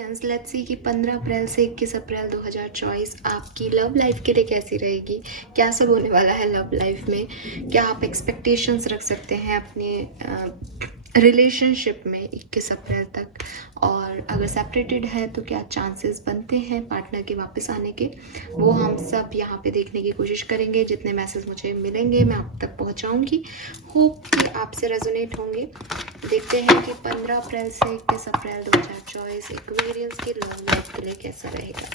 Experience let's see कि 15 अप्रैल से 21 अप्रैल 2024 आपकी लव लाइफ के लिए कैसी रहेगी। क्या सब होने वाला है लव लाइफ में। क्या आप एक्सपेक्टेशंस रख सकते हैं अपने रिलेशनशिप में 21 अप्रैल तक, और अगर सेपरेटेड है तो क्या चांसेस बनते हैं पार्टनर के वापस आने के। वो हम सब यहाँ पे देखने की कोशिश करेंगे। जितने मैसेज मुझे मिलेंगे मैं आप तक पहुँचाऊँगी। होप कि आपसे रेजोनेट होंगे। देखते हैं कि 15 अप्रैल से 21 अप्रैल 2024 एक्वेरियंस की लव लाइफ के लिए कैसा रहेगा।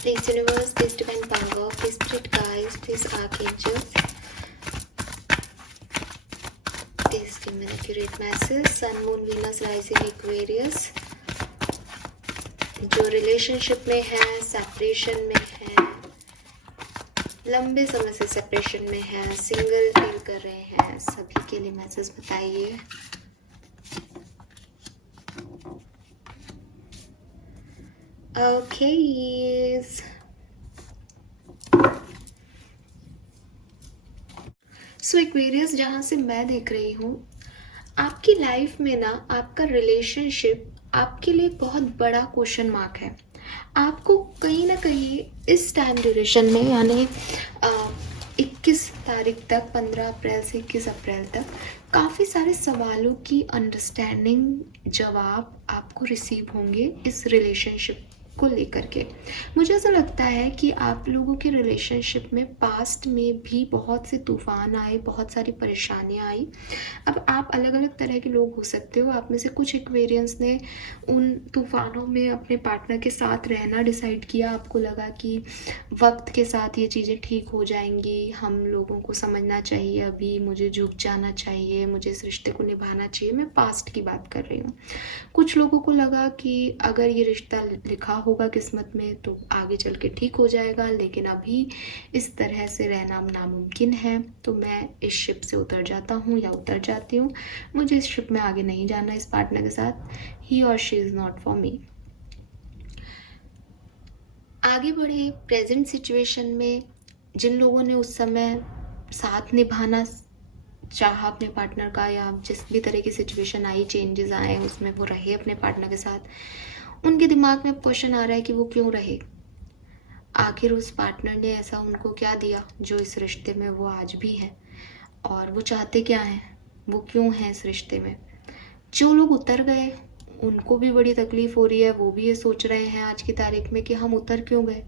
Please universe, please divine power, please spirit guides, please archangels, please give me accurate message. Sun moon Venus rising Aquarius, जो रिलेशनशिप में है, सेपरेशन में है, लंबे समय से सेपरेशन में है, सिंगल फील कर रहे हैं, सभी के लिए मैसेज बताइए। ओके सो एक्वेरियस, जहाँ से मैं देख रही हूँ आपकी लाइफ में ना आपका रिलेशनशिप आपके लिए बहुत बड़ा क्वेश्चन मार्क है। आपको कहीं ना कहीं इस टाइम ड्यूरेशन में यानी 21 तारीख तक, 15 अप्रैल से 21 अप्रैल तक काफ़ी सारे सवालों की अंडरस्टैंडिंग, जवाब आपको रिसीव होंगे इस रिलेशनशिप को लेकर के। मुझे ऐसा लगता है कि आप लोगों के रिलेशनशिप में पास्ट में भी बहुत से तूफान आए, बहुत सारी परेशानियाँ आई। अब आप अलग अलग तरह के लोग हो सकते हो। आप में से कुछ एक्वेरियंस ने उन तूफानों में अपने पार्टनर के साथ रहना डिसाइड किया। आपको लगा कि वक्त के साथ ये चीज़ें ठीक हो जाएंगी, हम लोगों को समझना चाहिए, अभी मुझे झुक जाना चाहिए, मुझे इस रिश्ते को निभाना चाहिए। मैं पास्ट की बात कर रही हूँ। कुछ लोगों को लगा कि अगर ये रिश्ता लिखा होगा किस्मत में तो आगे चल के ठीक हो जाएगा, लेकिन अभी इस तरह से रहना नामुमकिन है, तो मैं इस शिप से उतर जाता हूँ या उतर जाती हूँ। मुझे इस शिप में आगे नहीं जाना इस पार्टनर के साथ। ही और she is not for me. आगे बढ़े प्रेजेंट सिचुएशन में जिन लोगों ने उस समय साथ निभाना चाहा अपने पार्टनर का, या जिस भी तरह की सिचुएशन आई, चेंजेस आए, उसमें वो रहे अपने पार्टनर के साथ, उनके दिमाग में क्वेश्चन आ रहा है कि वो क्यों रहे। आखिर उस पार्टनर ने ऐसा उनको क्या दिया जो इस रिश्ते में वो आज भी हैं, और वो चाहते क्या हैं, वो क्यों हैं इस रिश्ते में। जो लोग उतर गए उनको भी बड़ी तकलीफ हो रही है। वो भी ये सोच रहे हैं आज की तारीख में कि हम उतर क्यों गए।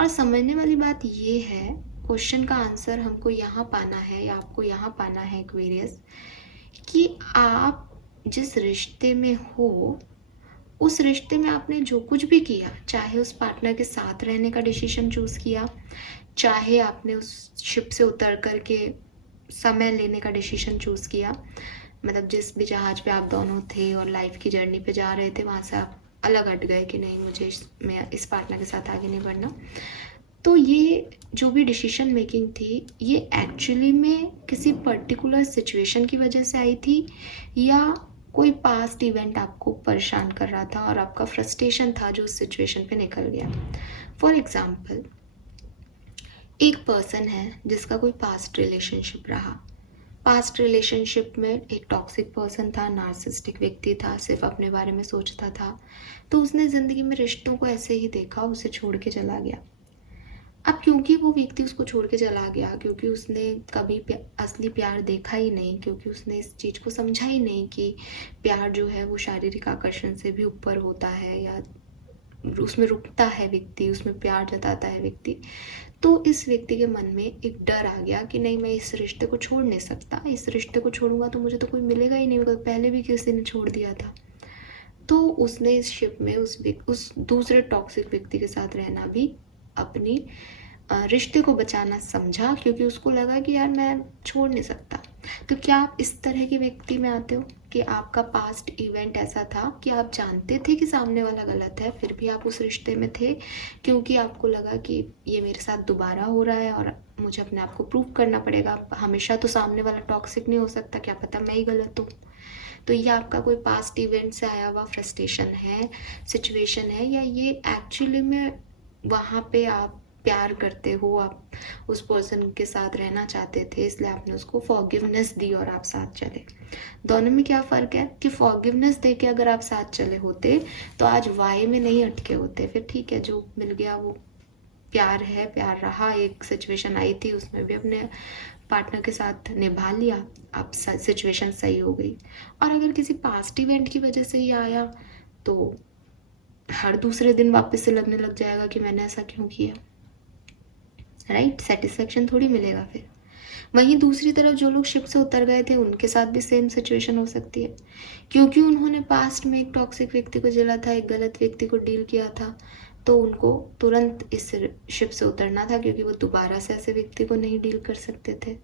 और समझने वाली बात ये है, क्वेश्चन का आंसर हमको यहाँ पाना है, या आपको यहाँ पाना है एक्वेरियस, कि आप जिस रिश्ते में हो उस रिश्ते में आपने जो कुछ भी किया, चाहे उस पार्टनर के साथ रहने का डिसीजन चूज़ किया, चाहे आपने उस शिप से उतर कर के समय लेने का डिसीजन चूज़ किया, मतलब जिस भी जहाज पे आप दोनों थे और लाइफ की जर्नी पे जा रहे थे, वहाँ से आप अलग हट गए कि नहीं, मुझे मैं इस पार्टनर के साथ आगे नहीं बढ़ना। तो ये जो भी डिसीजन मेकिंग थी, ये एक्चुअली में किसी पर्टिकुलर सिचुएशन की वजह से आई थी, या कोई पास्ट इवेंट आपको परेशान कर रहा था और आपका फ्रस्ट्रेशन था जो उस सिचुएशन पे निकल गया। फॉर एग्जाम्पल, एक पर्सन है जिसका कोई पास्ट रिलेशनशिप रहा। पास्ट रिलेशनशिप में एक टॉक्सिक पर्सन था, नार्सिसिस्टिक व्यक्ति था, सिर्फ अपने बारे में सोचता था। तो उसने ज़िंदगी में रिश्तों को ऐसे ही देखा, उसे छोड़ के चला गया। अब क्योंकि वो व्यक्ति उसको छोड़ के चला गया, क्योंकि उसने कभी असली प्यार देखा ही नहीं, क्योंकि उसने इस चीज़ को समझा ही नहीं कि प्यार जो है वो शारीरिक आकर्षण से भी ऊपर होता है, या उसमें रुकता है व्यक्ति, उसमें प्यार जताता है व्यक्ति। तो इस व्यक्ति के मन में एक डर आ गया कि नहीं, मैं इस रिश्ते को छोड़ नहीं सकता, इस रिश्ते को छोड़ूंगा तो मुझे तो कोई मिलेगा ही नहीं, मतलब पहले भी किसी ने छोड़ दिया था। तो उसने इस शिप में उस दूसरे टॉक्सिक व्यक्ति के साथ रहना भी अपनी रिश्ते को बचाना समझा, क्योंकि उसको लगा कि यार मैं छोड़ नहीं सकता। तो क्या आप इस तरह के व्यक्ति में आते हो कि आपका पास्ट इवेंट ऐसा था कि आप जानते थे कि सामने वाला गलत है, फिर भी आप उस रिश्ते में थे, क्योंकि आपको लगा कि ये मेरे साथ दोबारा हो रहा है और मुझे अपने आप को प्रूव करना पड़ेगा, हमेशा तो सामने वाला टॉक्सिक नहीं हो सकता, क्या पता मैं ही गलत हूँ। तो ये आपका कोई पास्ट इवेंट से आया हुआ फ्रस्ट्रेशन है, सिचुएशन है, या ये एक्चुअली में वहाँ पे आप प्यार करते हो, आप उस पर्सन के साथ रहना चाहते थे, इसलिए आपने उसको फॉरगिवनेस दी और आप साथ चले। दोनों में क्या फ़र्क है कि फॉरगिवनेस दे के अगर आप साथ चले होते तो आज वाई में नहीं अटके होते। फिर ठीक है, जो मिल गया वो प्यार है, प्यार रहा, एक सिचुएशन आई थी उसमें भी अपने पार्टनर के साथ निभा लिया, अब सिचुएशन सही हो गई। और अगर किसी पास्ट इवेंट की वजह से ही आया तो हर दूसरे दिन वापस से लगने लग जाएगा कि मैंने ऐसा क्यों किया, राइट? सेटिस्फेक्शन थोड़ी मिलेगा फिर। वहीं दूसरी तरफ जो लोग शिप से उतर गए थे उनके साथ भी सेम सिचुएशन हो सकती है, क्योंकि उन्होंने पास्ट में एक टॉक्सिक व्यक्ति को झेला था, एक गलत व्यक्ति को डील किया था, तो उनको तुरंत इस शिप से उतरना था, क्योंकि वो दोबारा से ऐसे व्यक्ति को नहीं डील कर सकते थे।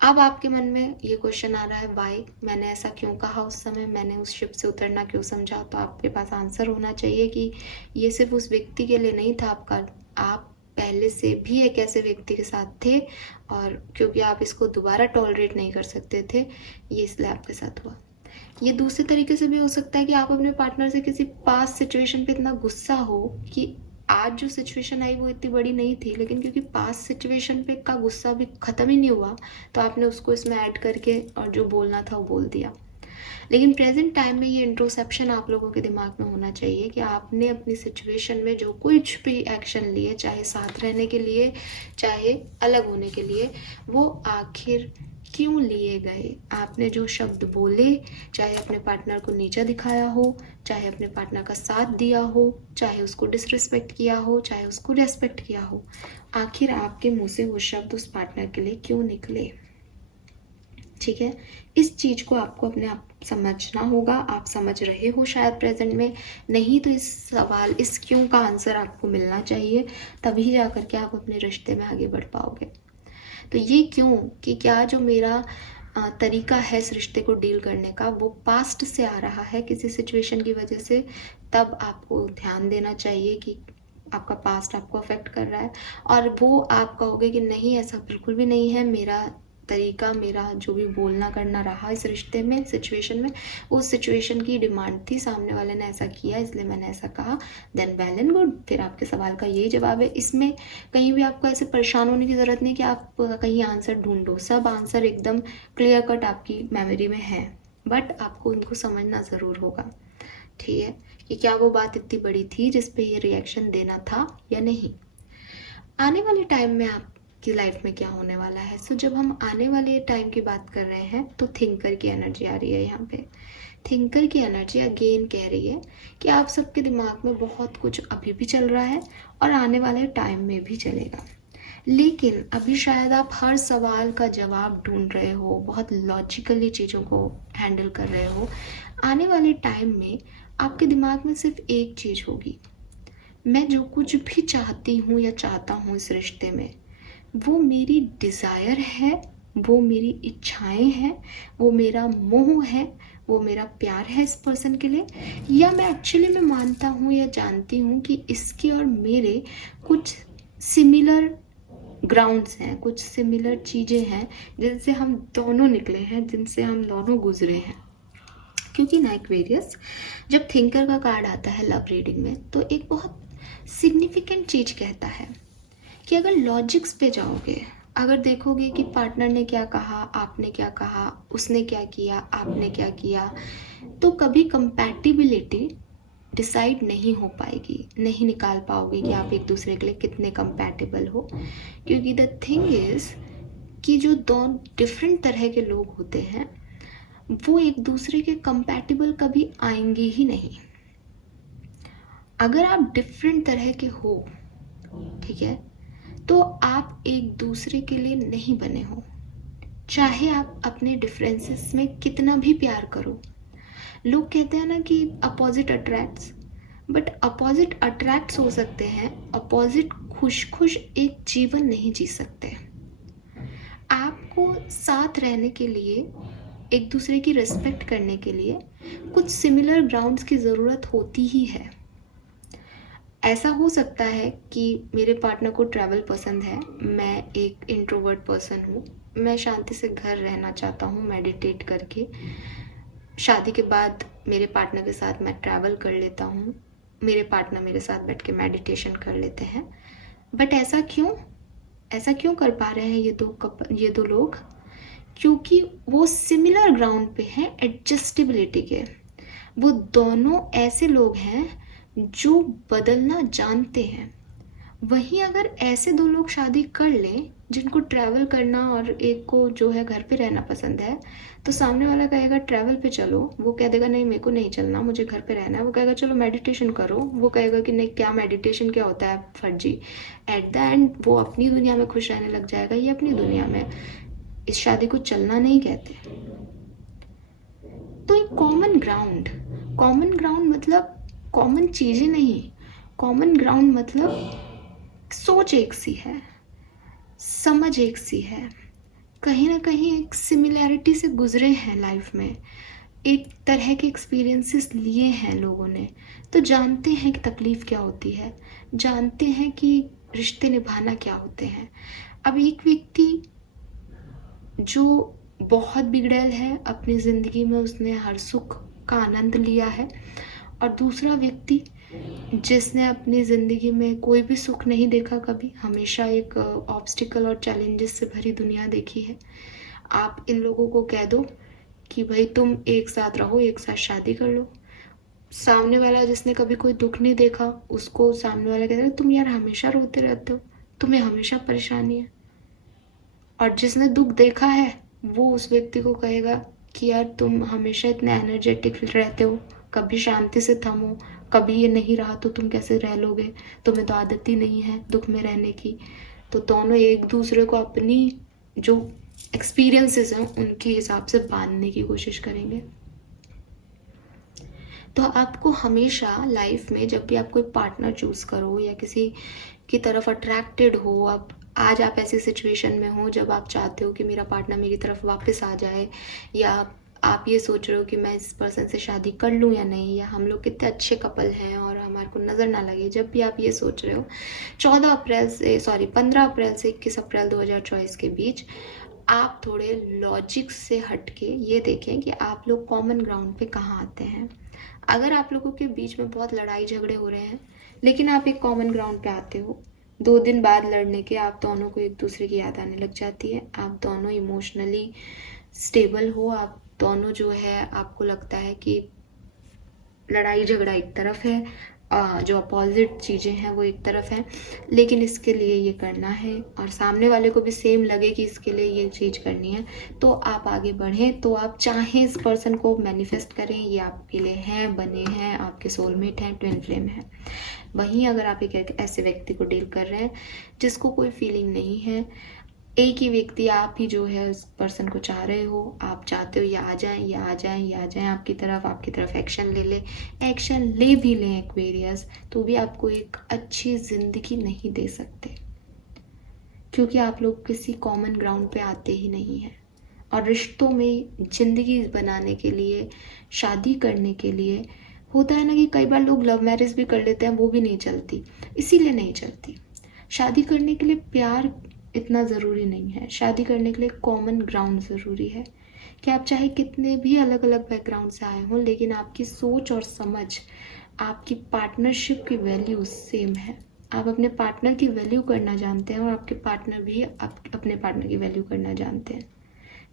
अब आपके मन में ये क्वेश्चन आ रहा है, वाई, मैंने ऐसा क्यों कहा उस समय, मैंने उस शिप से उतरना क्यों समझा? तो आपके पास आंसर होना चाहिए कि ये सिर्फ उस व्यक्ति के लिए नहीं था आपका, आप पहले से भी एक ऐसे व्यक्ति के साथ थे, और क्योंकि आप इसको दोबारा टॉलरेट नहीं कर सकते थे, ये इसलिए आपके साथ हुआ। ये दूसरे तरीके से भी हो सकता है कि आप अपने पार्टनर से किसी पास्ट सिचुएशन पे इतना गुस्सा हो कि आज जो सिचुएशन आई वो इतनी बड़ी नहीं थी, लेकिन क्योंकि पास्ट सिचुएशन पे का गुस्सा भी ख़त्म ही नहीं हुआ, तो आपने उसको इसमें ऐड करके और जो बोलना था वो बोल दिया। लेकिन प्रेजेंट टाइम में ये इंट्रोस्पेक्शन आप लोगों के दिमाग में होना चाहिए कि आपने अपनी सिचुएशन में जो कुछ भी एक्शन लिए, चाहे साथ रहने के लिए, चाहे अलग होने के लिए, वो आखिर क्यों लिए गए? आपने जो शब्द बोले, चाहे अपने पार्टनर को नीचा दिखाया हो, चाहे अपने पार्टनर का साथ दिया हो, चाहे उसको डिसरिस्पेक्ट किया हो, चाहे उसको रेस्पेक्ट किया हो, आखिर आपके मुंह से वो शब्द उस पार्टनर के लिए क्यों निकले? ठीक है, इस चीज़ को आपको अपने आप समझना होगा। आप समझ रहे हो शायद प्रेजेंट में, नहीं तो इस सवाल, इस क्यों का आंसर आपको मिलना चाहिए, तभी जा कर के आप अपने रिश्ते में आगे बढ़ पाओगे। तो ये क्यों, कि क्या जो मेरा तरीका है इस रिश्ते को डील करने का वो पास्ट से आ रहा है किसी सिचुएशन की वजह से, तब आपको ध्यान देना चाहिए कि आपका पास्ट आपको अफेक्ट कर रहा है। और वो आप कहोगे कि नहीं, ऐसा बिल्कुल भी नहीं है, मेरा तरीका, मेरा जो भी बोलना करना रहा इस रिश्ते में, सिचुएशन में, उस सिचुएशन की डिमांड थी, सामने वाले ने ऐसा किया इसलिए मैंने ऐसा कहा, देन वेल एंड गुड। फिर आपके सवाल का यही जवाब है। इसमें कहीं भी आपको ऐसे परेशान होने की ज़रूरत नहीं कि आप कहीं आंसर ढूंढो, सब आंसर एकदम क्लियर कट आपकी मेमोरी में है, बट आपको उनको समझना ज़रूर होगा। ठीक है, कि क्या वो बात इतनी बड़ी थी जिस पे ये रिएक्शन देना था या नहीं। आने वाले टाइम में आपकी लाइफ में क्या होने वाला है? सो जब हम आने वाले टाइम की बात कर रहे हैं तो थिंकर की एनर्जी आ रही है यहाँ पे। थिंकर की एनर्जी अगेन कह रही है कि आप सबके दिमाग में बहुत कुछ अभी भी चल रहा है और आने वाले टाइम में भी चलेगा, लेकिन अभी शायद आप हर सवाल का जवाब ढूंढ रहे हो, बहुत लॉजिकली चीज़ों को हैंडल कर रहे हो। आने वाले टाइम में आपके दिमाग में सिर्फ एक चीज़ होगी, मैं जो कुछ भी चाहती हूँ या चाहता हूँ इस रिश्ते में, वो मेरी डिज़ायर है, वो मेरी इच्छाएं हैं, वो मेरा मोह है, वो मेरा प्यार है इस पर्सन के लिए, या मैं एक्चुअली में मानता हूँ या जानती हूँ कि इसके और मेरे कुछ सिमिलर ग्राउंड्स हैं, कुछ सिमिलर चीज़ें हैं जिनसे हम दोनों निकले हैं, जिनसे हम दोनों गुजरे हैं। क्योंकि ना एक्वेरियस, जब थिंकर का कार्ड आता है लव रीडिंग में, तो एक बहुत सिग्निफिकेंट चीज़ कहता है कि अगर लॉजिक्स पे जाओगे, अगर देखोगे कि पार्टनर ने क्या कहा, आपने क्या कहा, उसने क्या किया, आपने क्या किया, तो कभी कंपैटिबिलिटी डिसाइड नहीं हो पाएगी, नहीं निकाल पाओगे कि आप एक दूसरे के लिए कितने कंपैटिबल हो। क्योंकि द थिंग इज़ कि जो दो डिफरेंट तरह के लोग होते हैं वो एक दूसरे के कंपैटिबल कभी आएंगे ही नहीं। अगर आप डिफरेंट तरह के हो, ठीक है, तो आप एक दूसरे के लिए नहीं बने हो, चाहे आप अपने डिफरेंसेस में कितना भी प्यार करो। लोग कहते हैं ना कि opposite attracts, but opposite attracts हो सकते हैं, अपोजिट खुश खुश एक जीवन नहीं जी सकते। आपको साथ रहने के लिए, एक दूसरे की रिस्पेक्ट करने के लिए कुछ सिमिलर ग्राउंड्स की ज़रूरत होती ही है। ऐसा हो सकता है कि मेरे पार्टनर को ट्रैवल पसंद है, मैं एक इंट्रोवर्ट पर्सन हूँ, मैं शांति से घर रहना चाहता हूँ मेडिटेट करके। शादी के बाद मेरे पार्टनर के साथ मैं ट्रैवल कर लेता हूँ, मेरे पार्टनर मेरे साथ बैठ के मेडिटेशन कर लेते हैं। बट ऐसा क्यों कर पा रहे हैं ये दो लोग? क्योंकि वो सिमिलर ग्राउंड पे हैं एडजस्टेबिलिटी के। वो दोनों ऐसे लोग हैं जो बदलना जानते हैं। वहीं अगर ऐसे दो लोग शादी कर लें जिनको ट्रैवल करना और एक को जो है घर पे रहना पसंद है, तो सामने वाला कहेगा ट्रैवल पे चलो, वो कह देगा नहीं मेरे को नहीं चलना, मुझे घर पे रहना है। वो कहेगा चलो मेडिटेशन करो, वो कहेगा कि नहीं क्या मेडिटेशन क्या होता है फर्जी। एट द एंड वो अपनी दुनिया में खुश रहने लग जाएगा, ये अपनी दुनिया में। इस शादी को चलना नहीं कहते। तो एक कॉमन ग्राउंड मतलब कॉमन चीजें नहीं, कॉमन ग्राउंड मतलब सोच एक सी है, समझ एक सी है, कहीं ना कहीं एक सिमिलैरिटी से गुजरे हैं लाइफ में, एक तरह के एक्सपीरियंसेस लिए हैं लोगों ने, तो जानते हैं कि तकलीफ़ क्या होती है, जानते हैं कि रिश्ते निभाना क्या होते हैं। अब एक व्यक्ति जो बहुत बिगड़ैल है, अपनी ज़िंदगी में उसने हर सुख का आनंद लिया है, और दूसरा व्यक्ति जिसने अपनी ज़िंदगी में कोई भी सुख नहीं देखा कभी, हमेशा एक ऑब्स्टिकल और चैलेंजेस से भरी दुनिया देखी है। आप इन लोगों को कह दो कि भाई तुम एक साथ रहो, एक साथ शादी कर लो, सामने वाला जिसने कभी कोई दुख नहीं देखा उसको सामने वाला कहता है तुम यार हमेशा रोते रहते हो, तुम्हें हमेशा परेशानी है। और जिसने दुख देखा है वो उस व्यक्ति को कहेगा कि यार तुम हमेशा इतने एनर्जेटिक रहते हो, कभी शांति से थमो, कभी ये नहीं रहा तो तुम कैसे रह लोगे, तुम्हें तो आदत ही नहीं है दुख में रहने की। तो दोनों एक दूसरे को अपनी जो एक्सपीरियंसेस हैं उनके हिसाब से बांधने की कोशिश करेंगे। तो आपको हमेशा लाइफ में जब भी आप कोई पार्टनर चूज़ करो या किसी की तरफ अट्रैक्टेड हो, अब आज आप ऐसी सिचुएशन में हो जब आप चाहते हो कि मेरा पार्टनर मेरी तरफ वापस आ जाए, या आप ये सोच रहे हो कि मैं इस पर्सन से शादी कर लूँ या नहीं, या हम लोग कितने अच्छे कपल हैं और हमारे को नज़र ना लगे, जब भी आप ये सोच रहे हो 15 अप्रैल से 21 अप्रैल 2024 के बीच आप थोड़े लॉजिक से हटके ये देखें कि आप लोग कॉमन ग्राउंड पे कहाँ आते हैं। अगर आप लोगों के बीच में बहुत लड़ाई झगड़े हो रहे हैं लेकिन आप एक कॉमन ग्राउंड पे आते हो, 2 दिन बाद लड़ने के आप दोनों को एक दूसरे की याद आने लग जाती है, आप दोनों इमोशनली स्टेबल हो, आप दोनों जो है आपको लगता है कि लड़ाई झगड़ा एक तरफ है, जो अपोजिट चीज़ें हैं वो एक तरफ है, लेकिन इसके लिए ये करना है और सामने वाले को भी सेम लगे कि इसके लिए ये चीज़ करनी है, तो आप आगे बढ़ें। तो आप चाहें इस पर्सन को मैनिफेस्ट करें, ये आपके लिए हैं, बने हैं, आपके सोलमेट हैं, ट्विन फ्लेम हैं। वहीं अगर आप एक ऐसे व्यक्ति को डील कर रहे हैं जिसको कोई फीलिंग नहीं है, एक ही व्यक्ति आप ही जो है उस पर्सन को चाह रहे हो, आप चाहते हो ये आ जाएं आपकी तरफ एक्शन ले भी लें एक्वेरियस, तो भी आपको एक अच्छी ज़िंदगी नहीं दे सकते, क्योंकि आप लोग किसी कॉमन ग्राउंड पे आते ही नहीं हैं। और रिश्तों में ज़िंदगी बनाने के लिए, शादी करने के लिए होता है ना कि कई बार लोग लव मैरिज भी कर लेते हैं, वो भी नहीं चलती। इसीलिए नहीं चलती। शादी करने के लिए प्यार इतना ज़रूरी नहीं है, शादी करने के लिए कॉमन ग्राउंड ज़रूरी है कि आप चाहे कितने भी अलग अलग बैकग्राउंड से आए हों, लेकिन आपकी सोच और समझ, आपकी पार्टनरशिप की वैल्यू सेम है। आप अपने पार्टनर की वैल्यू करना जानते हैं और आपके पार्टनर भी अपने पार्टनर की वैल्यू करना जानते हैं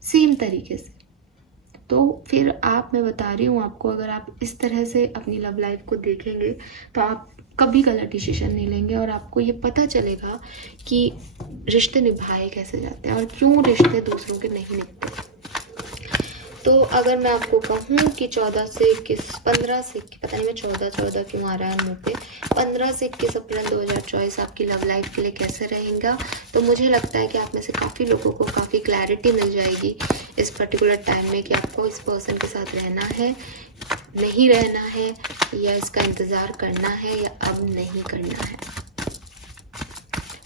सेम तरीके से। तो फिर मैं बता रही हूँ आपको, अगर आप इस तरह से अपनी लव लाइफ को देखेंगे तो आप कभी गलत डिसीजन नहीं लेंगे और आपको ये पता चलेगा कि रिश्ते निभाए कैसे जाते हैं और क्यों रिश्ते दूसरों के नहीं निभते। तो अगर मैं आपको कहूँ कि 15 से 21 पता नहीं मैं 14 क्यों आ रहा है मुँह पे, 15 से 21 अप्रैल 2024 आपकी लव लाइफ के लिए कैसे रहेगा, तो मुझे लगता है कि आप में से काफ़ी लोगों को काफ़ी क्लैरिटी मिल जाएगी इस पर्टिकुलर टाइम में कि आपको इस पर्सन के साथ रहना है, नहीं रहना है, या इसका इंतज़ार करना है या अब नहीं करना है।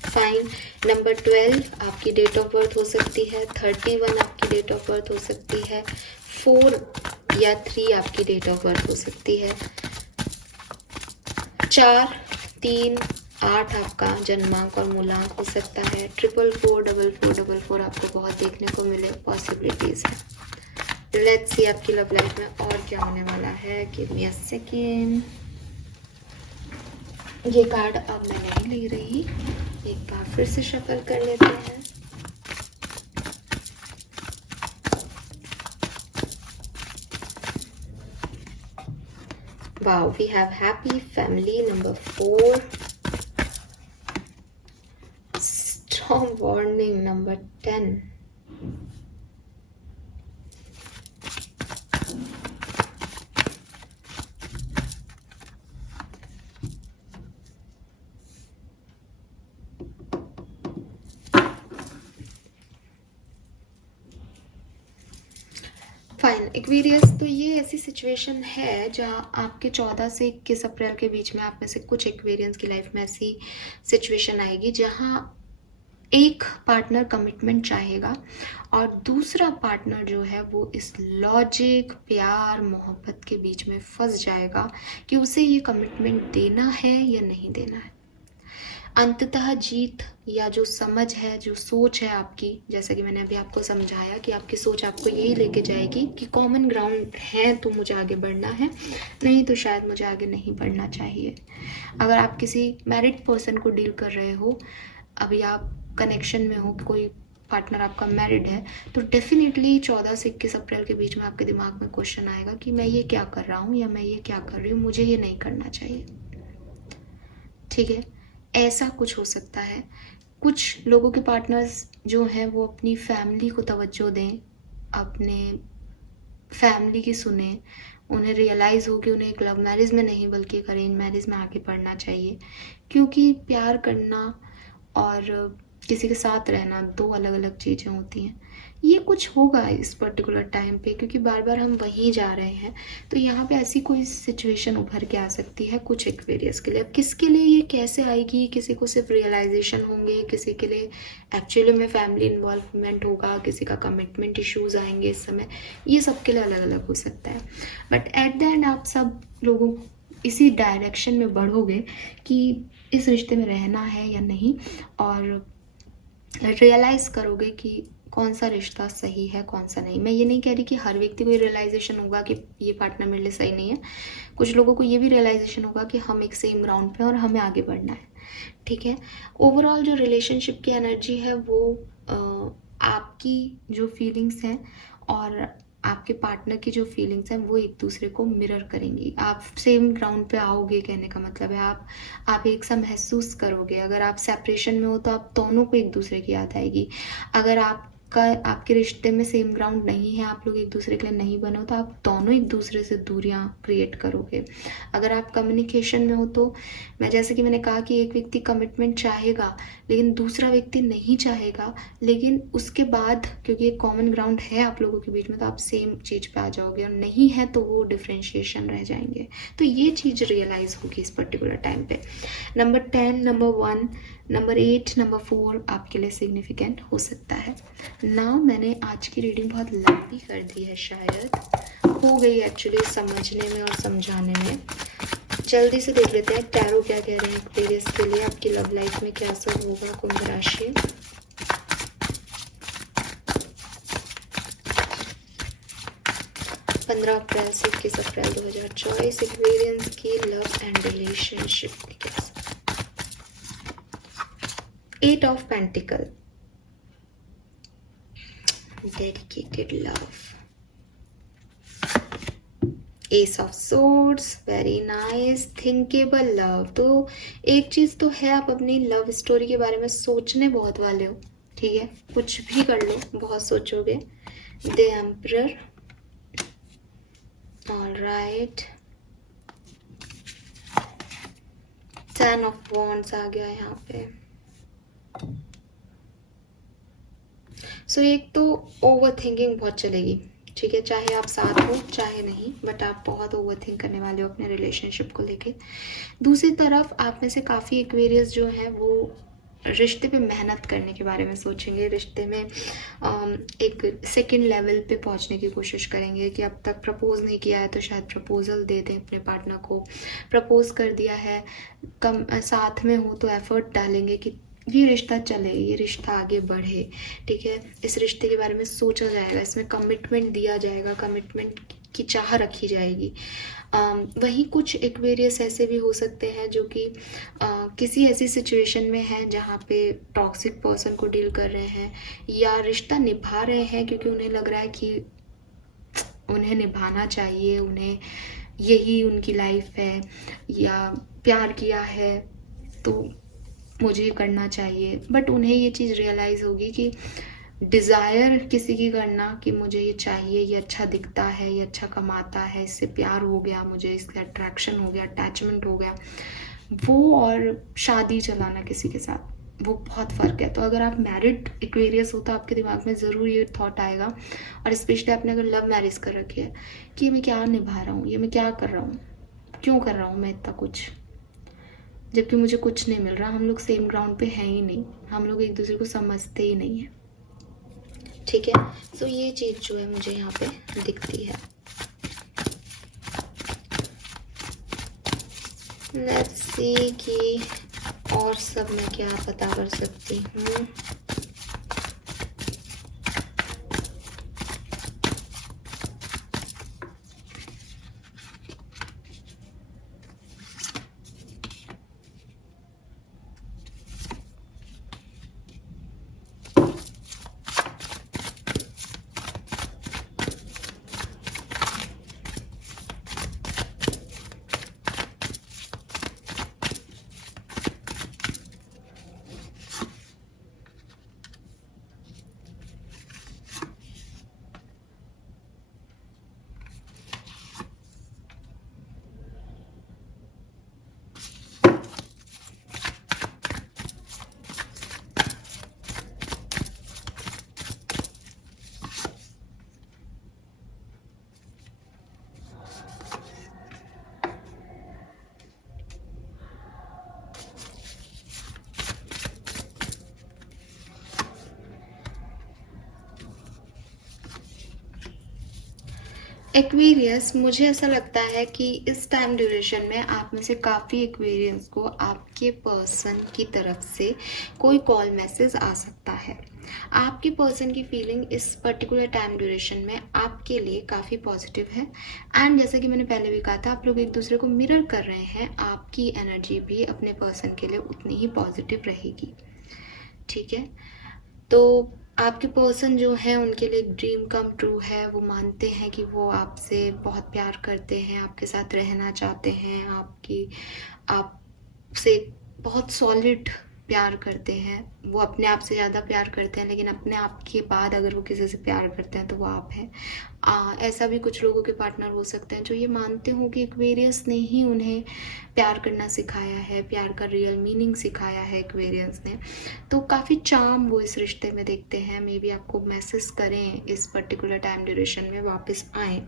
फाइन। नंबर 12 आपकी डेट ऑफ बर्थ हो सकती है, 31 आपकी डेट ऑफ बर्थ हो सकती है, 4 या 3 आपकी डेट ऑफ बर्थ हो सकती है, 4, 3, 8 आपका जन्मांक और मूलांक हो सकता है, 4444444 आपको बहुत देखने को मिले, पॉसिबिलिटीज़ है। लेट्स सी आपकी लव लाइफ में और क्या होने वाला है। Give me a second. ये कार्ड अब मैं नहीं ले रही, एक बार फिर से शफल कर लेते हैं। Wow, we have happy family number 4, storm warning number 10, fine Aquarius. तो ये ऐसी सिचुएशन है जहाँ आपके 14 से 21 अप्रैल के बीच में आप में से कुछ एक्वेरियंस की लाइफ में ऐसी सिचुएशन आएगी जहाँ एक पार्टनर कमिटमेंट चाहेगा और दूसरा पार्टनर जो है वो इस लॉजिक, प्यार, मोहब्बत के बीच में फंस जाएगा कि उसे ये कमिटमेंट देना है या नहीं देना है। अंततः जीत या जो समझ है, जो सोच है आपकी, जैसा कि मैंने अभी आपको समझाया कि आपकी सोच आपको यही लेके जाएगी कि कॉमन ग्राउंड है तो मुझे आगे बढ़ना है, नहीं तो शायद मुझे आगे नहीं बढ़ना चाहिए। अगर आप किसी मैरिड पर्सन को डील कर रहे हो, अभी आप कनेक्शन में हो, कोई पार्टनर आपका मैरिड है, तो डेफिनेटली 14 से 21 अप्रैल के बीच में आपके दिमाग में क्वेश्चन आएगा कि मैं ये क्या कर रहा हूँ या मैं ये क्या कर रही हूँ, मुझे ये नहीं करना चाहिए। ठीक है, ऐसा कुछ हो सकता है। कुछ लोगों के पार्टनर्स जो हैं वो अपनी फैमिली को तवज्जो दें, अपने फैमिली की सुने, उन्हें रियलाइज़ हो कि उन्हें एक लव मैरिज में नहीं बल्कि एक अरेंज मैरिज में आगे बढ़ना चाहिए, क्योंकि प्यार करना और किसी के साथ रहना दो अलग अलग चीज़ें होती हैं। ये कुछ होगा इस पर्टिकुलर टाइम पे, क्योंकि बार बार हम वहीं जा रहे हैं, तो यहाँ पे ऐसी कोई सिचुएशन उभर के आ सकती है कुछ एक्वेरियस के लिए। अब किसके लिए ये कैसे आएगी, किसी को सिर्फ रियलाइजेशन होंगे, किसी के लिए एक्चुअली में फैमिली इन्वॉल्वमेंट होगा, किसी का कमिटमेंट इश्यूज आएंगे इस समय, ये सबके लिए अलग अलग हो सकता है। बट एट द एंड आप सब लोगों इसी डायरेक्शन में बढ़ोगे कि इस रिश्ते में रहना है या नहीं, और रियलाइज़ करोगे कि कौन सा रिश्ता सही है कौन सा नहीं। मैं ये नहीं कह रही कि हर व्यक्ति को ये रियलाइजेशन होगा कि ये पार्टनर मेरे लिए सही नहीं है। कुछ लोगों को ये भी रियलाइजेशन होगा कि हम एक सेम ग्राउंड पे और हमें आगे बढ़ना है। ठीक है, ओवरऑल जो रिलेशनशिप की एनर्जी है वो आपकी जो फीलिंग्स हैं और आपके पार्टनर की जो फीलिंग्स हैं वो एक दूसरे को मिरर करेंगी। आप सेम ग्राउंड पे आओगे, कहने का मतलब है आप एक सा महसूस करोगे। अगर आप सेपरेशन में हो तो आप दोनों को एक दूसरे की याद आएगी। अगर आपके रिश्ते में सेम ग्राउंड नहीं है, आप लोग एक दूसरे के लिए नहीं बने हो, तो आप दोनों एक दूसरे से दूरियां क्रिएट करोगे। अगर आप कम्युनिकेशन में हो तो जैसे कि मैंने कहा कि एक व्यक्ति कमिटमेंट चाहेगा लेकिन दूसरा व्यक्ति नहीं चाहेगा, लेकिन उसके बाद क्योंकि एक कॉमन ग्राउंड है आप लोगों के बीच में तो आप सेम चीज़ पे आ जाओगे, और नहीं है तो वो डिफ्रेंशिएशन रह जाएंगे। तो ये चीज़ रियलाइज़ होगी इस पर्टिकुलर टाइम पे। नंबर 10, नंबर 1, नंबर 8, नंबर 4 आपके लिए सिग्निफिकेंट हो सकता है ना। मैंने आज की रीडिंग बहुत लंबी कर दी है, शायद हो गई एक्चुअली समझने में और समझाने में। जल्दी से देख लेते हैं टैरो क्या कह रहे हैं एक्वेरियस के लिए, आपकी लव लाइफ में क्या सब होगा। कुंभ राशि, पंद्रह अप्रैल से 21 अप्रैल 2024 एक्वेरियंस की लव एंड रिलेशनशिप में क्या सब। 8 of pentacle, dedicated love, S of swords, very nice, thinkable love. तो एक चीज तो है, आप अपनी लव स्टोरी के बारे में सोचने बहुत वाले हो। ठीक है, कुछ भी कर लो बहुत सोचोगे। The emperor, alright, 10 of wands आ गया यहाँ पे। सो एक तो ओवर थिंकिंग बहुत चलेगी। ठीक है, चाहे आप साथ हो चाहे नहीं, बट आप बहुत ओवर थिंक करने वाले हो अपने रिलेशनशिप को लेके। दूसरी तरफ आप में से काफ़ी एक्वेरियस जो हैं वो रिश्ते पे मेहनत करने के बारे में सोचेंगे, रिश्ते में एक सेकंड लेवल पे पहुंचने की कोशिश करेंगे कि अब तक प्रपोज नहीं किया है तो शायद प्रपोजल दे दें अपने पार्टनर को। प्रपोज कर दिया है, कम साथ में हो तो एफर्ट डालेंगे कि ये रिश्ता चले, ये रिश्ता आगे बढ़े। ठीक है, इस रिश्ते के बारे में सोचा जाएगा, इसमें कमिटमेंट दिया जाएगा। कमिटमेंट की चाह रखी जाएगी। वहीं कुछ एक्वेरियस ऐसे भी हो सकते हैं जो कि किसी ऐसी सिचुएशन में हैं जहाँ पे टॉक्सिक पर्सन को डील कर रहे हैं या रिश्ता निभा रहे हैं क्योंकि उन्हें लग रहा है कि उन्हें निभाना चाहिए, उन्हें यही उनकी लाइफ है, या प्यार किया है तो मुझे ये करना चाहिए। बट उन्हें ये चीज़ रियलाइज़ होगी कि डिज़ायर किसी की करना कि मुझे ये चाहिए, ये अच्छा दिखता है, ये अच्छा कमाता है, इससे प्यार हो गया, मुझे इससे अट्रैक्शन हो गया, अटैचमेंट हो गया, वो और शादी चलाना किसी के साथ, वो बहुत फ़र्क है। तो अगर आप मैरिड एक्वेरियस हो तो आपके दिमाग में ज़रूर ये थॉट आएगा, और स्पेशली आपने अगर लव मैरिज कर रखी है कि ये मैं क्या निभा रहा हूँ, ये मैं क्या कर रहा हूँ, क्यों कर रहा हूँ मैं इतना कुछ, जबकि मुझे कुछ नहीं मिल रहा। हम लोग सेम ग्राउंड पे हैं ही नहीं, हम लोग एक दूसरे को समझते ही नहीं हैं। ठीक है, तो ये चीज़ जो है मुझे यहाँ पे दिखती है। लेट्स सी कि और सब मैं क्या पता कर सकती हूँ। एक्वेरियस, मुझे ऐसा लगता है कि इस टाइम ड्यूरेशन में आप में से काफ़ी एक्वेरियंस को आपके पर्सन की तरफ से कोई कॉल मैसेज आ सकता है। आपके पर्सन की फीलिंग इस पर्टिकुलर टाइम ड्यूरेशन में आपके लिए काफ़ी पॉजिटिव है, एंड जैसा कि मैंने पहले भी कहा था, आप लोग एक दूसरे को मिरर कर रहे हैं, आपकी एनर्जी भी अपने पर्सन के लिए उतनी ही पॉजिटिव रहेगी। ठीक है, तो आपके पर्सन जो है उनके लिए एक ड्रीम कम ट्रू है। वो मानते हैं कि वो आपसे बहुत प्यार करते हैं, आपके साथ रहना चाहते हैं, आपसे बहुत सॉलिड प्यार करते हैं। वो अपने आप से ज़्यादा प्यार करते हैं, लेकिन अपने आप के बाद अगर वो किसी से प्यार करते हैं तो वो आप हैं। ऐसा भी कुछ लोगों के पार्टनर हो सकते हैं जो ये मानते हो कि एक्वेरियस ने ही उन्हें प्यार करना सिखाया है, प्यार का रियल मीनिंग सिखाया है एक्वेरियस ने। तो काफ़ी चार्म वो इस रिश्ते में देखते हैं। मे बी आपको मैसेज करें इस पर्टिकुलर टाइम ड्यूरेशन में वापस आएँ।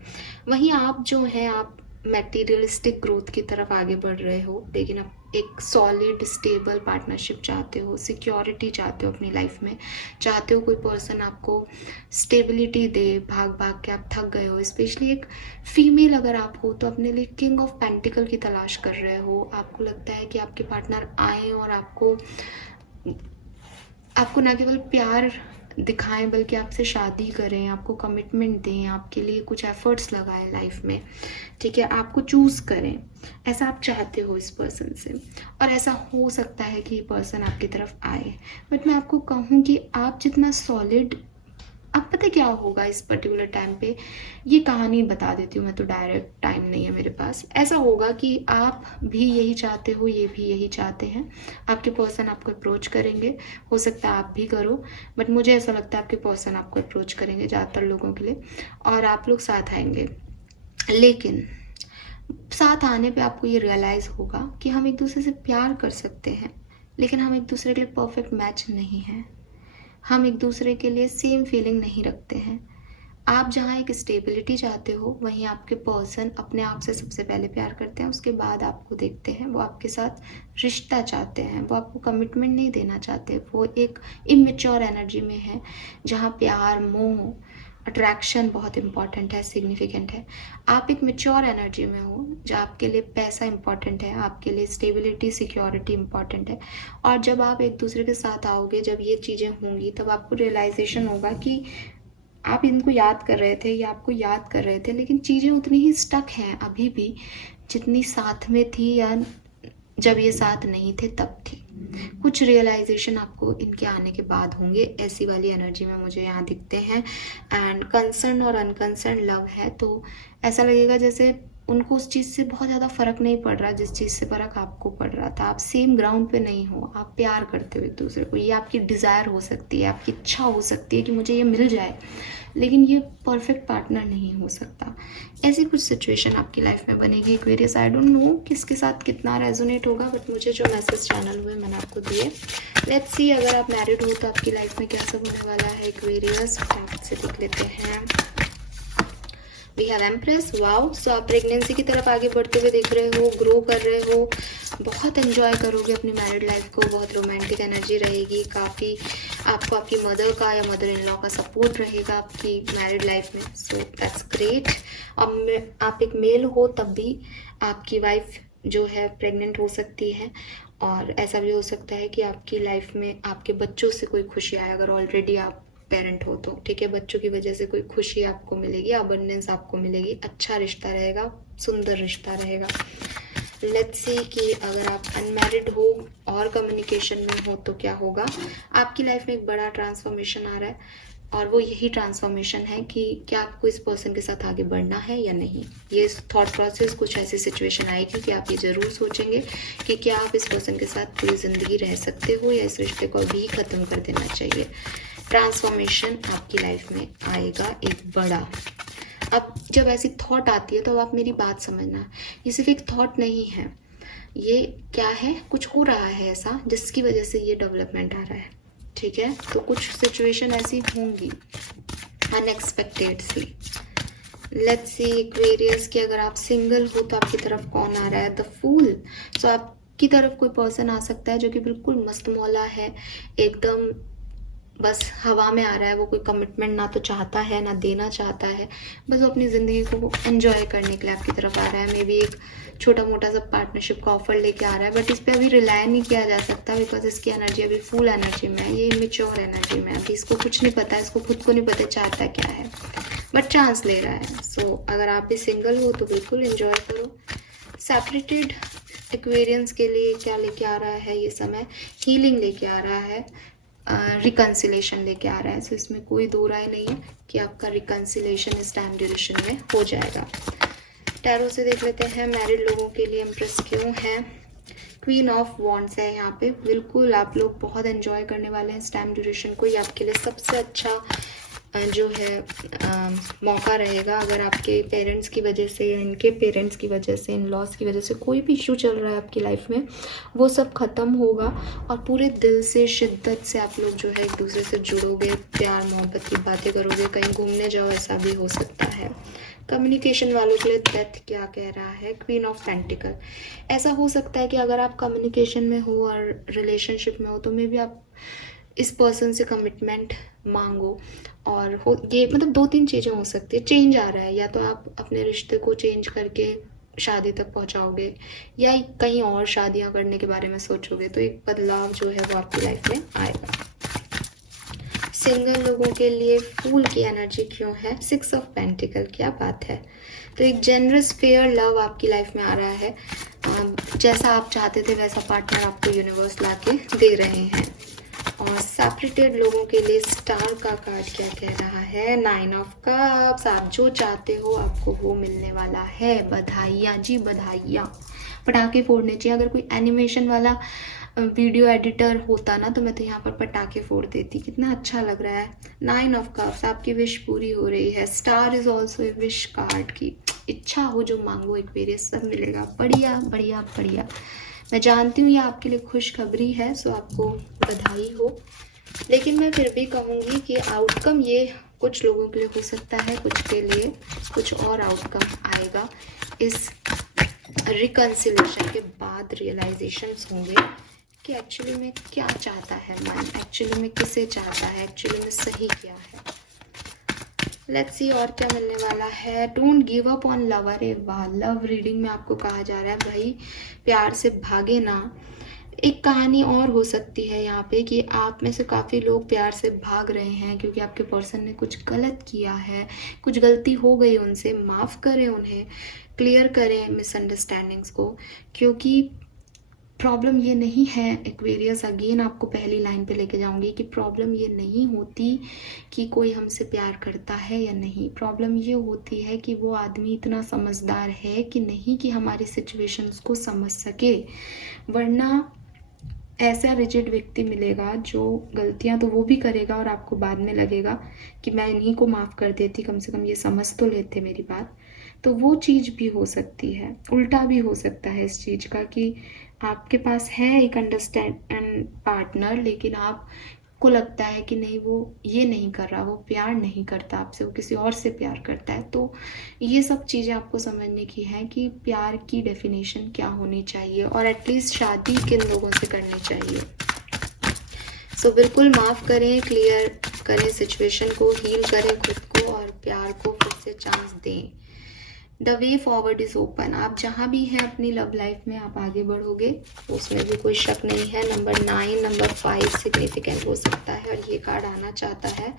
वहीं आप जो हैं, आप मटेरियलिस्टिक ग्रोथ की तरफ आगे बढ़ रहे हो, लेकिन आप एक सॉलिड स्टेबल पार्टनरशिप चाहते हो, सिक्योरिटी चाहते हो अपनी लाइफ में, चाहते हो कोई पर्सन आपको स्टेबिलिटी दे। भाग भाग के आप थक गए हो, स्पेशली एक फीमेल अगर आप हो तो अपने लिए किंग ऑफ पेंटिकल की तलाश कर रहे हो। आपको लगता है कि आपके पार्टनर आए और आपको ना केवल प्यार दिखाएं बल्कि आपसे शादी करें, आपको कमिटमेंट दें, आपके लिए कुछ एफर्ट्स लगाएं लाइफ में। ठीक है, आपको चूज़ करें, ऐसा आप चाहते हो इस पर्सन से। और ऐसा हो सकता है कि ये पर्सन आपकी तरफ आए, बट मैं आपको कहूँ कि आप जितना सॉलिड, अब पता क्या होगा इस पर्टिकुलर टाइम पे, ये कहानी बता देती हूँ मैं, तो डायरेक्ट टाइम नहीं है मेरे पास। ऐसा होगा कि आप भी यही चाहते हो, ये भी यही चाहते हैं, आपके पर्सन आपको अप्रोच करेंगे। हो सकता है आप भी करो, बट मुझे ऐसा लगता है आपके पर्सन आपको अप्रोच करेंगे ज़्यादातर लोगों के लिए, और आप लोग साथ आएंगे। लेकिन साथ आने पे आपको ये रियलाइज़ होगा कि हम एक दूसरे से प्यार कर सकते हैं, लेकिन हम एक दूसरे के लिए परफेक्ट मैच नहीं हैं। हम एक दूसरे के लिए सेम फीलिंग नहीं रखते हैं। आप जहाँ एक स्टेबिलिटी चाहते हो, वहीं आपके पर्सन अपने आप से सबसे पहले प्यार करते हैं, उसके बाद आपको देखते हैं। वो आपके साथ रिश्ता चाहते हैं, वो आपको कमिटमेंट नहीं देना चाहते। वो एक इमेच्योर एनर्जी में है जहाँ प्यार, मोह, अट्रैक्शन बहुत इंपॉर्टेंट है, सिग्निफिकेंट है। आप एक मेच्योर एनर्जी में हो जो आपके लिए पैसा इंपॉर्टेंट है, आपके लिए स्टेबिलिटी, सिक्योरिटी इंपॉर्टेंट है। और जब आप एक दूसरे के साथ आओगे, जब ये चीज़ें होंगी, तब आपको रियलाइजेशन होगा कि आप इनको याद कर रहे थे या आपको याद कर रहे थे, लेकिन चीज़ें उतनी ही स्टक हैं अभी भी जितनी साथ में थी या जब ये साथ नहीं थे तब थी। कुछ रियलाइजेशन आपको इनके आने के बाद होंगे, ऐसी वाली एनर्जी में मुझे यहाँ दिखते हैं। एंड कंसर्न और अनकंसर्न लव है, तो ऐसा लगेगा जैसे उनको उस चीज़ से बहुत ज़्यादा फ़र्क नहीं पड़ रहा जिस चीज़ से फ़र्क आपको पड़ रहा था। आप सेम ग्राउंड पे नहीं हो, आप प्यार करते हो एक दूसरे को। ये आपकी डिज़ायर हो सकती है, आपकी इच्छा हो सकती है कि मुझे ये मिल जाए, लेकिन ये परफेक्ट पार्टनर नहीं हो सकता। ऐसी कुछ सिचुएशन आपकी लाइफ में बनेगी एक्वेरियस। आई डोंट नो किसके साथ कितना रेजोनेट होगा, बट मुझे जो मैसेज चैनल हुए मैंने आपको दिए। लेट्स सी, अगर आप मैरिड हो तो आपकी लाइफ में क्या सब होने वाला है एक्वेरियस, फटाफट से देख लेते हैं। We have empress, wow. So आप प्रेगनेंसी की तरफ आगे बढ़ते हुए दिख रहे हो, ग्रो कर रहे हो, बहुत एंजॉय करोगे अपनी मैरिड लाइफ को, बहुत रोमांटिक एनर्जी रहेगी, काफ़ी आपको आपकी मदर का या मदर इन लॉ का सपोर्ट रहेगा आपकी मैरिड लाइफ में। So that's great. अब आप एक मेल हो तब भी आपकी वाइफ जो है प्रेग्नेंट हो सकती है, और ऐसा भी हो सकता है कि आपकी लाइफ में आपके बच्चों से कोई खुशी आए, अगर ऑलरेडी आप पेरेंट हो तो, ठीक है। बच्चों की वजह से कोई खुशी आपको मिलेगी, अबंडेंस आपको मिलेगी, अच्छा रिश्ता रहेगा, सुंदर रिश्ता रहेगा। लेट्स सी कि अगर आप अनमैरिड हो और कम्युनिकेशन में हो तो क्या होगा। आपकी लाइफ में एक बड़ा ट्रांसफॉर्मेशन आ रहा है, और वो यही ट्रांसफॉर्मेशन है कि क्या आपको इस पर्सन के साथ आगे बढ़ना है या नहीं। ये थॉट प्रोसेस, कुछ ऐसी सिचुएशन आएगी कि आप ये ज़रूर सोचेंगे कि क्या आप इस पर्सन के साथ पूरी ज़िंदगी रह सकते हो या इस रिश्ते को अभी ख़त्म कर देना चाहिए। ट्रांसफॉर्मेशन आपकी लाइफ में आएगा एक बड़ा। अब जब ऐसी थॉट आती है तो अब आप मेरी बात समझना, ये सिर्फ एक थॉट नहीं है, ये क्या है, कुछ हो रहा है ऐसा जिसकी वजह से ये डेवलपमेंट आ रहा है, ठीक है। तो कुछ सिचुएशन ऐसी होंगी अनएक्सपेक्टेड सी। लेट्स सी एक्वेरियस कि अगर आप सिंगल हो तो आपकी तरफ कौन आ रहा है, द फूल। सो आपकी तरफ कोई पर्सन आ सकता है जो कि बिल्कुल मस्त मौला है, एकदम बस हवा में आ रहा है। वो कोई कमिटमेंट ना तो चाहता है ना देना चाहता है, बस वो अपनी ज़िंदगी को एंजॉय करने के लिए आपकी तरफ आ रहा है। मे बी एक छोटा मोटा सा पार्टनरशिप का ऑफर लेके आ रहा है, बट इस पर अभी रिलाय नहीं किया जा सकता बिकॉज इसकी एनर्जी अभी फुल एनर्जी में है, ये इमेच्योर एनर्जी में है, अभी इसको कुछ नहीं पता है, इसको खुद को नहीं पता चाहता क्या है, बट चांस ले रहा है। सो अगर आप भी सिंगल हो तो बिल्कुल एंजॉय करो। सेपरेटेड एक्वेरियंस के लिए क्या लेके आ रहा है ये समय, हीलिंग लेके आ रहा है, रिकन्सिलेशन लेके आ रहा है। सो इसमें कोई दो राय नहीं है कि आपका रिकन्सिलेशन इस टाइम ड्यूरेशन में हो जाएगा। टैरो से देख लेते हैं मैरिड लोगों के लिए इम्प्रेस क्यों है। क्वीन ऑफ वॉन्ड्स है यहाँ पे, बिल्कुल आप लोग बहुत एंजॉय करने वाले हैं इस टाइम ड्यूरेशन को। ये आपके लिए सबसे अच्छा जो है मौका रहेगा। अगर आपके पेरेंट्स की वजह से, इनके पेरेंट्स की वजह से, इन लॉस की वजह से कोई भी इशू चल रहा है आपकी लाइफ में, वो सब ख़त्म होगा और पूरे दिल से, शिद्दत से आप लोग जो है एक दूसरे से जुड़ोगे, प्यार मोहब्बत की बातें करोगे, कहीं घूमने जाओ, ऐसा भी हो सकता है। कम्युनिकेशन वालों के लिए डेथ क्या कह रहा है, क्वीन ऑफ पेंटिकल। ऐसा हो सकता है कि अगर आप कम्युनिकेशन में हो और रिलेशनशिप में हो तो मे बी आप इस पर्सन से कमिटमेंट मांगो, और हो ये मतलब दो तीन चीज़ें हो सकती है। चेंज आ रहा है, या तो आप अपने रिश्ते को चेंज करके शादी तक पहुंचाओगे या कहीं और शादियां करने के बारे में सोचोगे, तो एक बदलाव जो है वो आपकी लाइफ में आएगा। सिंगल लोगों के लिए फूल की एनर्जी क्यों है, 6 ऑफ पेंटिकल, क्या बात है। तो एक जेनरस फेयर लव आपकी लाइफ में आ रहा है, जैसा आप चाहते थे वैसा पार्टनर आपको यूनिवर्स लाके दे रहे हैं। और सेपरेटेड लोगों के लिए स्टार का कार्ड क्या कह रहा है, 9 ऑफ कप्स। आप जो चाहते हो आपको वो मिलने वाला है, बधाइयाँ जी बधाइयाँ, पटाखे फोड़ने चाहिए। अगर कोई एनिमेशन वाला वीडियो एडिटर होता ना तो मैं तो यहाँ पर पटाखे फोड़ देती, कितना अच्छा लग रहा है। 9 ऑफ कप्स, आपकी विश पूरी हो रही है। Star is also a wish card की इच्छा हो जो मांगो एक्वेरियस सब मिलेगा। बढ़िया बढ़िया बढ़िया, मैं जानती हूँ ये आपके लिए खुशखबरी है, सो आपको बधाई हो। लेकिन मैं फिर भी कहूँगी कि आउटकम ये कुछ लोगों के लिए हो सकता है, कुछ के लिए कुछ और आउटकम आएगा। इस रिकन्सिलेशन के बाद रियलाइजेशंस होंगे कि एक्चुअली में क्या चाहता है मन, एक्चुअली में किसे चाहता है, एक्चुअली में सही क्या है। लेट्स सी और क्या मिलने वाला है। Don't give up on love. अरे वाह, लव रीडिंग में आपको कहा जा रहा है भाई प्यार से भागे ना। एक कहानी और हो सकती है यहाँ पे कि आप में से काफ़ी लोग प्यार से भाग रहे हैं क्योंकि आपके पर्सन ने कुछ गलत किया है, कुछ गलती हो गई उनसे, माफ़ करें उन्हें, क्लियर करें मिसअंडरस्टैंडिंग्स को। क्योंकि प्रॉब्लम ये नहीं है, एक्वेरियस अगेन आपको पहली लाइन पे लेके जाऊंगी कि प्रॉब्लम ये नहीं होती कि कोई हमसे प्यार करता है या नहीं। प्रॉब्लम ये होती है कि वो आदमी इतना समझदार है कि नहीं कि हमारी सिचुएशंस को समझ सके। वरना ऐसा रिजिड व्यक्ति मिलेगा जो गलतियां तो वो भी करेगा और आपको बाद में लगेगा कि मैं इन्हीं को माफ़ कर देती, कम से कम ये समझ तो लेते मेरी बात। तो वो चीज़ भी हो सकती है, उल्टा भी हो सकता है इस चीज़ का कि आपके पास है एक अंडरस्टैंड पार्टनर, लेकिन आपको लगता है कि नहीं वो ये नहीं कर रहा, वो प्यार नहीं करता आपसे, वो किसी और से प्यार करता है। तो ये सब चीज़ें आपको समझने की है कि प्यार की डेफिनेशन क्या होनी चाहिए और एटलीस्ट शादी किन लोगों से करनी चाहिए। सो बिल्कुल माफ़ करें, क्लियर करें सिचुएशन को, हील करें खुद को और प्यार को फिर से चांस दें। The way forward is open. आप जहाँ भी हैं अपनी लव लाइफ में आप आगे बढ़ोगे, उसमें भी कोई शक नहीं है। नंबर 9, नंबर 5 सिग्निफिकेंट हो सकता है और ये कार्ड आना चाहता है।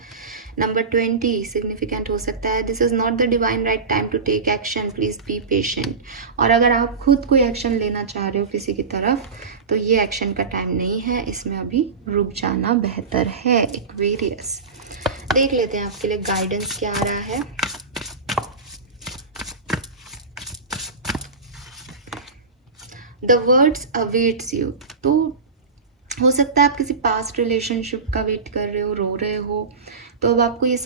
नंबर 20 सिग्निफिकेंट हो सकता है। This is not the divine right time to take action, please be patient. और अगर आप खुद कोई एक्शन लेना चाह रहे हो किसी की तरफ, तो ये एक्शन का टाइम नहीं है, इसमें अभी रुक जाना बेहतर है। एक्वेरियस, देख लेते हैं आपके लिए गाइडेंस क्या आ रहा है। The words awaits you. तो हो सकता है आप किसी पास्ट रिलेशनशिप का वेट कर रहे हो, रो रहे हो। तो अब आपको ये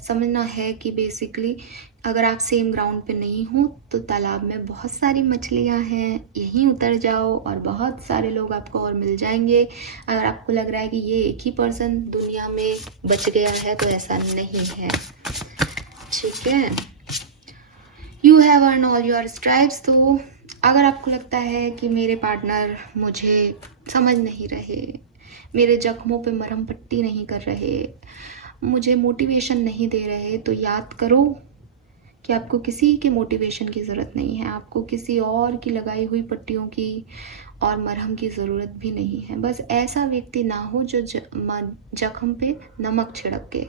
समझना है कि बेसिकली अगर आप सेम ग्राउंड पे नहीं हो तो तालाब में बहुत सारी मछलियां हैं, यहीं उतर जाओ और बहुत सारे लोग आपको और मिल जाएंगे। अगर आपको लग रहा है कि ये एक ही पर्सन दुनिया में बच गया है, तो ऐसा नहीं है, ठीक है। You have earn all your stripes. तो अगर आपको लगता है कि मेरे पार्टनर मुझे समझ नहीं रहे, मेरे जख्मों पे मरहम पट्टी नहीं कर रहे, मुझे मोटिवेशन नहीं दे रहे, तो याद करो कि आपको किसी के मोटिवेशन की ज़रूरत नहीं है, आपको किसी और की लगाई हुई पट्टियों की और मरहम की ज़रूरत भी नहीं है। बस ऐसा व्यक्ति ना हो जो जख्म पे नमक छिड़क के,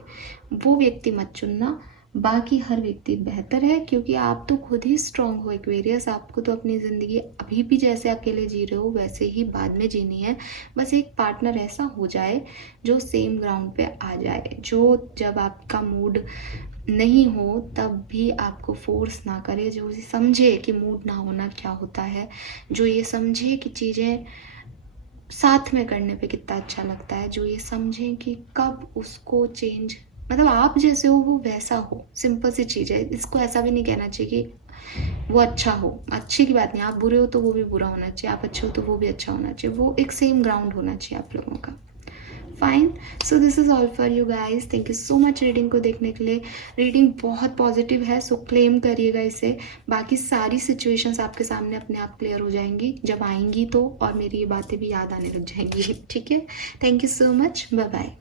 वो व्यक्ति मत चुनना। बाकी हर व्यक्ति बेहतर है क्योंकि आप तो खुद ही स्ट्रांग हो एक्वेरियस। आपको तो अपनी ज़िंदगी अभी भी जैसे अकेले जी रहे हो वैसे ही बाद में जीनी है। बस एक पार्टनर ऐसा हो जाए जो सेम ग्राउंड पे आ जाए, जो जब आपका मूड नहीं हो तब भी आपको फोर्स ना करे, जो ये समझे कि मूड ना होना क्या होता है, जो ये समझे कि चीज़ें साथ में करने पे कितना अच्छा लगता है, जो ये समझे कि कब उसको चेंज, मतलब आप जैसे हो वो वैसा हो। सिंपल सी चीज़ है, इसको ऐसा भी नहीं कहना चाहिए कि वो अच्छा हो, अच्छी की बात नहीं, आप बुरे हो तो वो भी बुरा होना चाहिए, आप अच्छे हो तो वो भी अच्छा होना चाहिए, वो एक सेम ग्राउंड होना चाहिए आप लोगों का। Fine, so this is all for you guys. Thank you so much reading को देखने के लिए। रीडिंग बहुत पॉजिटिव है, सो क्लेम करिएगा इसे। बाकी सारी सिचुएशंस आपके सामने अपने आप क्लियर हो जाएंगी जब आएंगी तो, और मेरी ये बातें भी याद आने लग जाएंगी, ठीक है। Thank you so much, bye bye.